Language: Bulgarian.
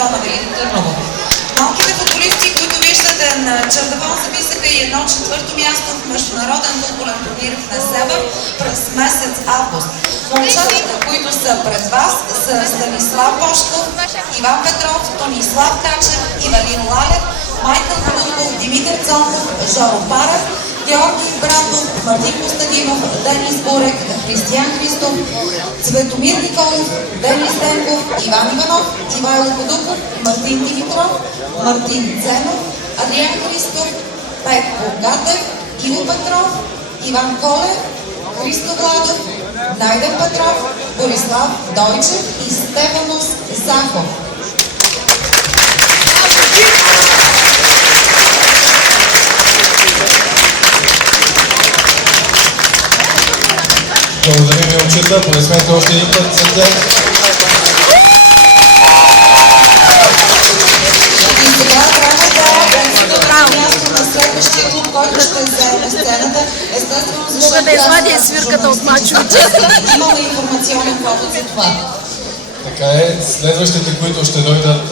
зона Велико Търново. Малките футболисти, които виждате на чардавон, записаха и едно четвърто място в международен футболен турнир в Несебър през месец август. Момчетата, които са пред вас, са Станислав Бошков, Иван Петров, Тонислав Качев, Ивелин Лалев, Майкъл Колунков, Димитър Цонков, Жоро Парев, Георги Братов, Мартин Костадинов, Денис Бурек, Християн Христов, Цветомир Николов, Денис Денков, Иван Иванов, Ивайло Кодуков, Мартин Димитров, Мартин Ценов, Адриан Христов, Петко Гатев, Иво Петров, Иван Колев, Христо Владов, Найден Петров, Борислав Дойчев и Стефанос Захов. Благодарим ви, момчета. Аплодисменти още един път за тях. И сега време да място на следващия клуб, който ще вземе сцената. Естествено, защото мога да извадя свирката от мачовете. Имаме информационен повод за това. Така е. Следващите, които ще дойдат